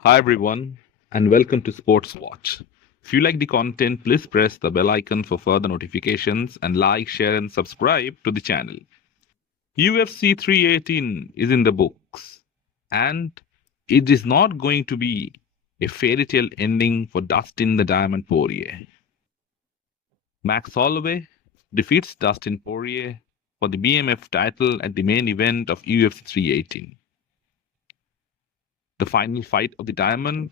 Hi everyone, and welcome to Sports Watch. If you like the content, please press the bell icon for further notifications and like, share, and subscribe to the channel. UFC 318 is in the books, and it is not going to be a fairy tale ending for Dustin the Diamond Poirier. Max Holloway defeats Dustin Poirier for the BMF title at the main event of UFC 318. The final fight of the Diamond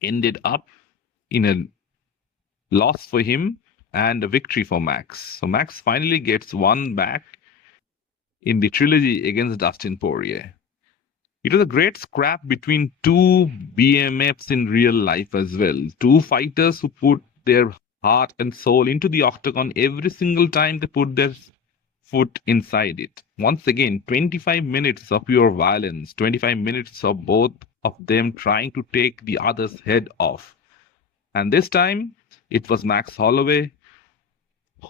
ended up in a loss for him and a victory for Max. So Max finally gets one back in the trilogy against Dustin Poirier. It was a great scrap between two BMFs in real life as well. Two fighters who put their heart and soul into the octagon every single time they put their foot inside it. Once again, 25 minutes of pure violence, 25 minutes of both of them trying to take the other's head off. And this time, it was Max Holloway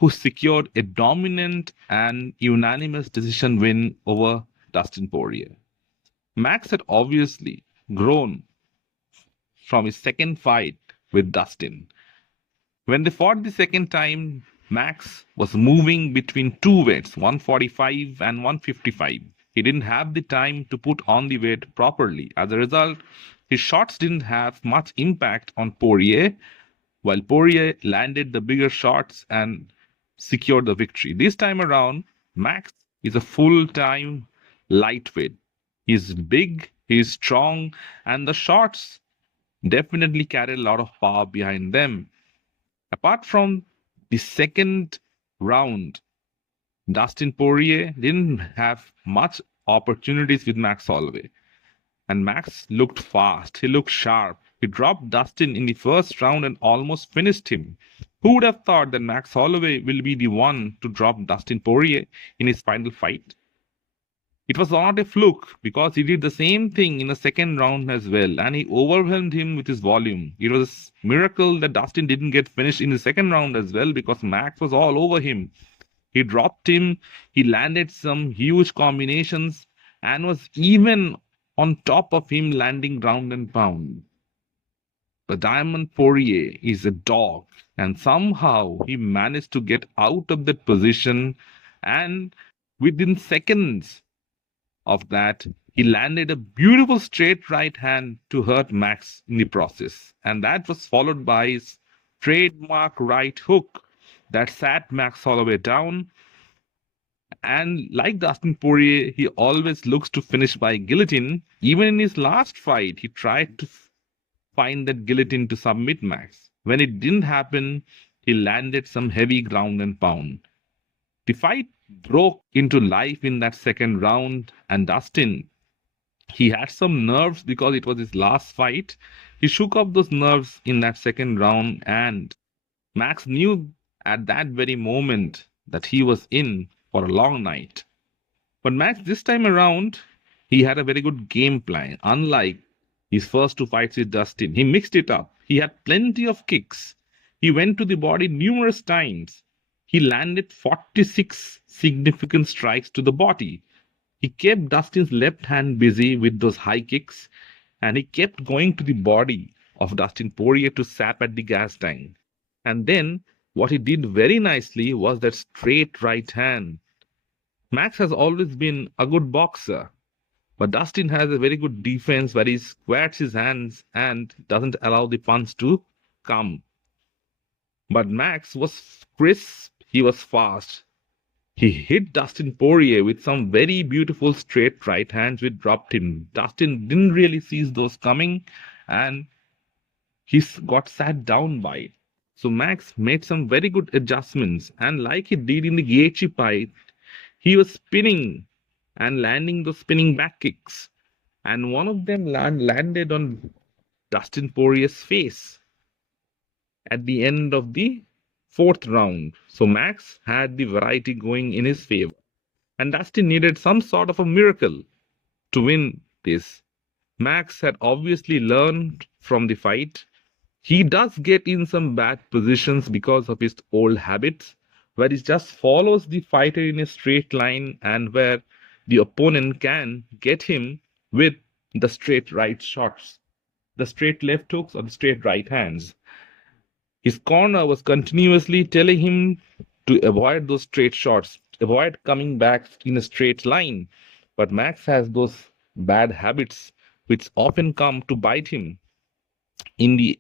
who secured a dominant and unanimous decision win over Dustin Poirier. Max had obviously grown from his second fight with Dustin. When they fought the second time, Max was moving between two weights, 145 and 155. He didn't have the time to put on the weight properly. As a result, his shots didn't have much impact on Poirier, while Poirier landed the bigger shots and secured the victory. This time around, Max is a full-time lightweight. He's big, he's strong, and the shots definitely carry a lot of power behind them. Apart from the second round, Dustin Poirier didn't have much opportunities with Max Holloway. And Max looked fast, he looked sharp. He dropped Dustin in the first round and almost finished him. Who would have thought that Max Holloway will be the one to drop Dustin Poirier in his final fight? It was not a fluke because he did the same thing in the second round as well and he overwhelmed him with his volume. It was a miracle that Dustin didn't get finished in the second round as well because Max was all over him. He dropped him, he landed some huge combinations and was even on top of him landing ground and pound. The Diamond Poirier is a dog, and somehow he managed to get out of that position. And within seconds of that, he landed a beautiful straight right hand to hurt Max in the process. And that was followed by his trademark right hook that sat Max Holloway down. And like Dustin Poirier, he always looks to finish by guillotine. Even in his last fight, he tried to find that guillotine to submit Max. When it didn't happen, he landed some heavy ground and pound. The fight broke into life in that second round, and Dustin, he had some nerves because it was his last fight. He shook off those nerves in that second round, and Max knew at that very moment that he was in for a long night. But Max, this time around, he had a very good game plan. Unlike his first two fights with Dustin, he mixed it up. He had plenty of kicks. He went to the body numerous times. He landed 46 significant strikes to the body. He kept Dustin's left hand busy with those high kicks, and he kept going to the body of Dustin Poirier to sap at the gas tank. And then what he did very nicely was that straight right hand. Max has always been a good boxer, but Dustin has a very good defense where he squares his hands and doesn't allow the punch to come. But Max was crisp, he was fast. He hit Dustin Poirier with some very beautiful straight right hands which dropped him. Dustin didn't really see those coming and he got sat down by it. So Max made some very good adjustments and like he did in the Gaethje fight, he was spinning and landing those spinning back kicks. And one of them landed on Dustin Poirier's face at the end of the fourth round. So Max had the variety going in his favor. And Dustin needed some sort of a miracle to win this. Max had obviously learned from the fight. He does get in some bad positions because of his old habits, where he just follows the fighter in a straight line and where the opponent can get him with the straight right shots. the straight left hooks or the straight right hands. His corner was continuously telling him to avoid those straight shots, avoid coming back in a straight line. But Max has those bad habits which often come to bite him in the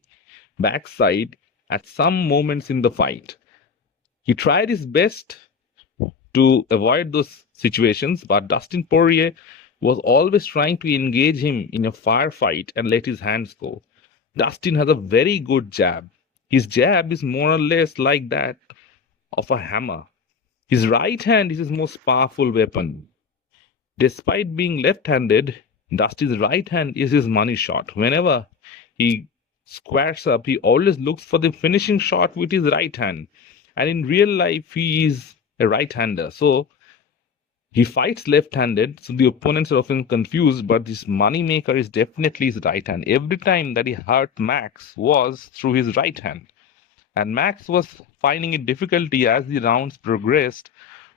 backside at some moments in the fight. He tried his best to avoid those situations, but Dustin Poirier was always trying to engage him in a firefight and let his hands go. Dustin has a very good jab. His jab is more or less like that of a hammer. His right hand is his most powerful weapon. Despite being left handed, Dustin's right hand is his money shot. Whenever he squares up, he always looks for the finishing shot with his right hand. And in real life, he is a right hander. So he fights left handed. So the opponents are often confused, but this money maker is definitely his right hand. Every time that he hurt Max was through his right hand. And Max was finding it difficulty as the rounds progressed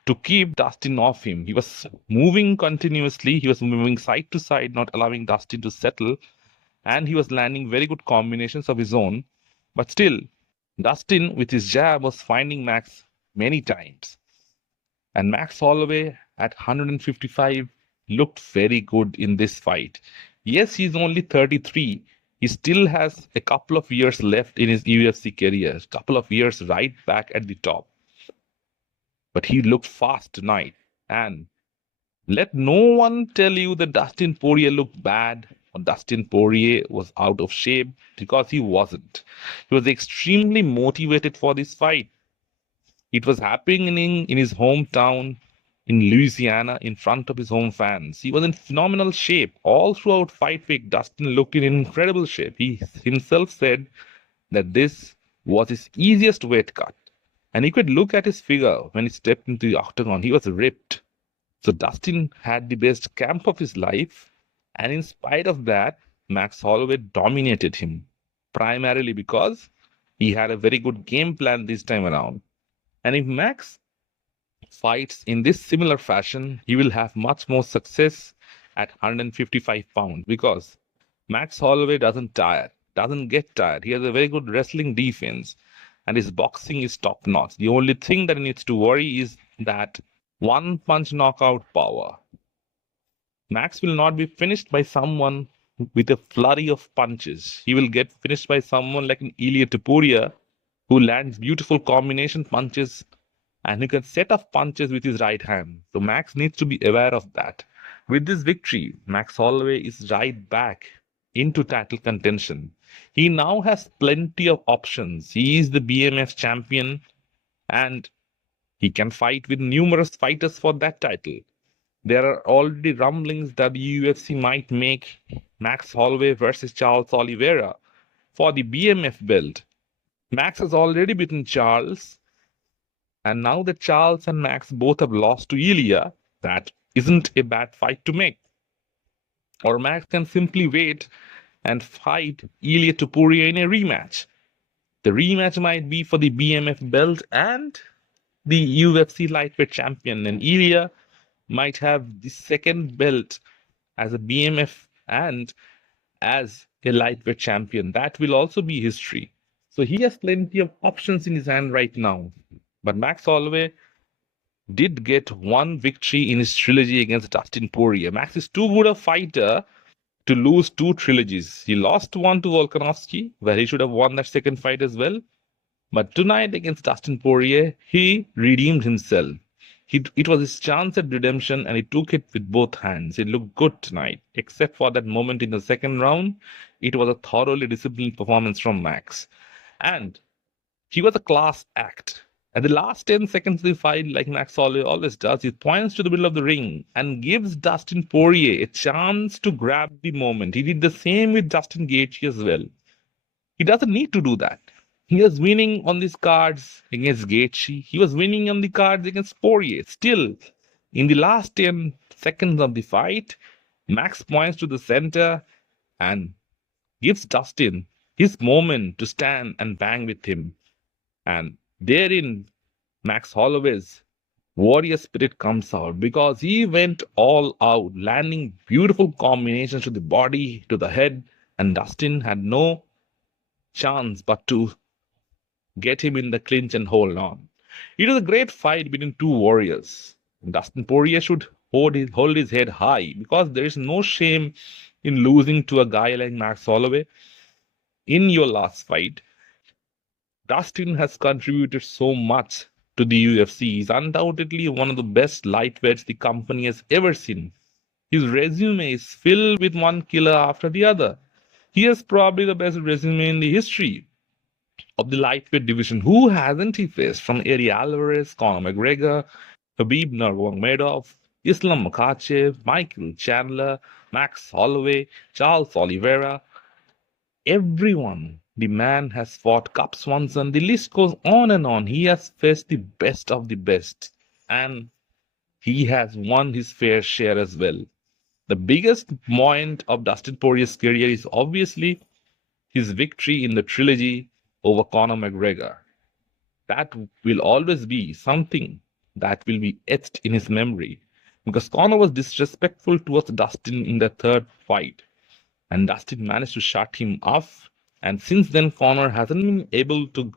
to keep Dustin off him. He was moving continuously. He was moving side to side, not allowing Dustin to settle. And he was landing very good combinations of his own. But still, Dustin, with his jab, was finding Max many times. And Max Holloway at 155 looked very good in this fight. Yes, he's only 33. He still has a couple of years left in his UFC career, a couple of years right back at the top. But he looked fast tonight. And let no one tell you that Dustin Poirier looked bad or Dustin Poirier was out of shape, because he wasn't. He was extremely motivated for this fight. It was happening in his hometown in Louisiana in front of his home fans. He was in phenomenal shape. All throughout fight week, Dustin looked in incredible shape. He himself said that this was his easiest weight cut. And you could look at his figure when he stepped into the octagon. He was ripped. So Dustin had the best camp of his life. And in spite of that, Max Holloway dominated him. Primarily because he had a very good game plan this time around. And if Max fights in this similar fashion, he will have much more success at 155 pounds, because Max Holloway doesn't get tired. He has a very good wrestling defense and his boxing is top notch. The only thing that he needs to worry is that one punch knockout power. Max will not be finished by someone with a flurry of punches. He will get finished by someone like an Ilia Topuria, who lands beautiful combination punches and who can set off punches with his right hand. So Max needs to be aware of that. With this victory, Max Holloway is right back into title contention. He now has plenty of options. He is the BMF champion and he can fight with numerous fighters for that title. There are already rumblings that the UFC might make Max Holloway versus Charles Oliveira for the BMF belt. Max has already beaten Charles, and now that Charles and Max both have lost to Ilya, that isn't a bad fight to make. Or Max can simply wait and fight Ilia Topuria in a rematch. The rematch might be for the BMF belt and the UFC lightweight champion, and Ilya might have the second belt as a BMF and as a lightweight champion. That will also be history. So he has plenty of options in his hand right now. But Max Holloway did get one victory in his trilogy against Dustin Poirier. Max is too good a fighter to lose two trilogies. He lost one to Volkanovski, where he should have won that second fight as well. But tonight against Dustin Poirier, he redeemed himself. It was his chance at redemption and he took it with both hands. He looked good tonight, except for that moment in the second round. It was a thoroughly disciplined performance from Max. And he was a class act. At the last 10 seconds of the fight, like Max Holloway always does, he points to the middle of the ring and gives Dustin Poirier a chance to grab the moment. He did the same with Justin Gaethje as well. He doesn't need to do that. He was winning on these cards against Gaethje. He was winning on the cards against Poirier. Still, in the last 10 seconds of the fight, Max points to the center and gives Dustin his moment to stand and bang with him. And therein, Max Holloway's warrior spirit comes out, because he went all out, landing beautiful combinations to the body, to the head, and Dustin had no chance but to get him in the clinch and hold on. It was a great fight between two warriors. Dustin Poirier should hold his head high because there is no shame in losing to a guy like Max Holloway in your last fight. Dustin has contributed so much to the UFC. He's undoubtedly one of the best lightweights the company has ever seen. His resume is filled with one killer after the other. He has probably the best resume in the history of the lightweight division. Who hasn't he faced? From Eddie Alvarez, Conor McGregor, Khabib Nurmagomedov, Islam Makhachev, Michael Chandler, Max Holloway, Charles Oliveira. Everyone. The man has fought Cup Swanson. The list goes on and on. He has faced the best of the best. And he has won his fair share as well. The biggest moment of Dustin Poirier's career is obviously his victory in the trilogy over Conor McGregor. That will always be something that will be etched in his memory because Conor was disrespectful towards Dustin in the third fight, and Dustin managed to shut him off. And since then, Conor hasn't been able to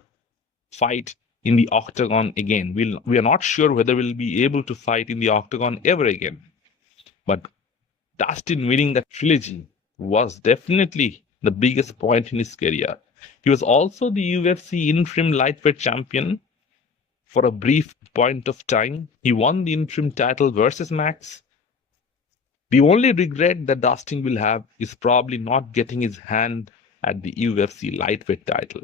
fight in the octagon again. We are not sure whether we'll be able to fight in the octagon ever again. But Dustin winning the trilogy was definitely the biggest point in his career. He was also the UFC interim lightweight champion for a brief point of time. He won the interim title versus Max. The only regret that Dustin will have is probably not getting his hand at the UFC lightweight title.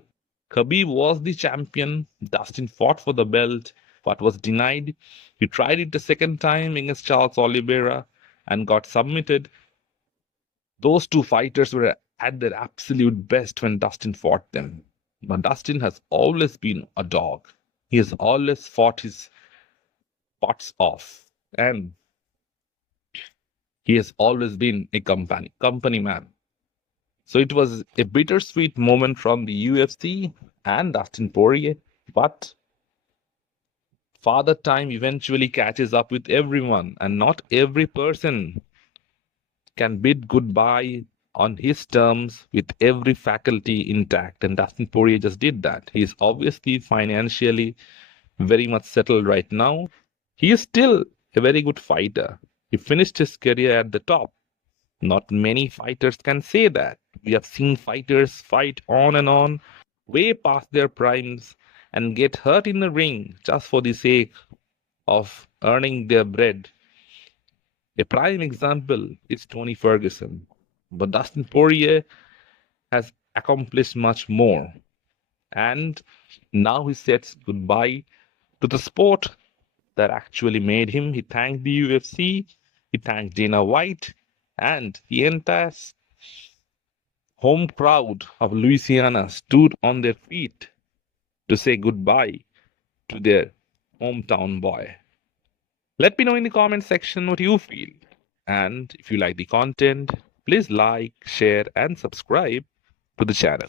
Khabib was the champion. Dustin fought for the belt but was denied. He tried it the second time against Charles Oliveira and got submitted. Those two fighters were at their absolute best when Dustin fought them. But Dustin has always been a dog. He has always fought his butts off. And he has always been a company man. So it was a bittersweet moment from the UFC and Dustin Poirier, but Father Time eventually catches up with everyone, and not every person can bid goodbye on his terms with every faculty intact. And Dustin Poirier just did that. He's obviously financially very much settled right now. He is still a very good fighter. He finished his career at the top. Not many fighters can say that. We have seen fighters fight on and on, way past their primes, and get hurt in the ring just for the sake of earning their bread. A prime example is Tony Ferguson. But Dustin Poirier has accomplished much more. And now he says goodbye to the sport that actually made him. He thanked the UFC, he thanked Dana White, and the entire home crowd of Louisiana stood on their feet to say goodbye to their hometown boy. Let me know in the comment section what you feel. And if you like the content, please like, share, and subscribe to the channel.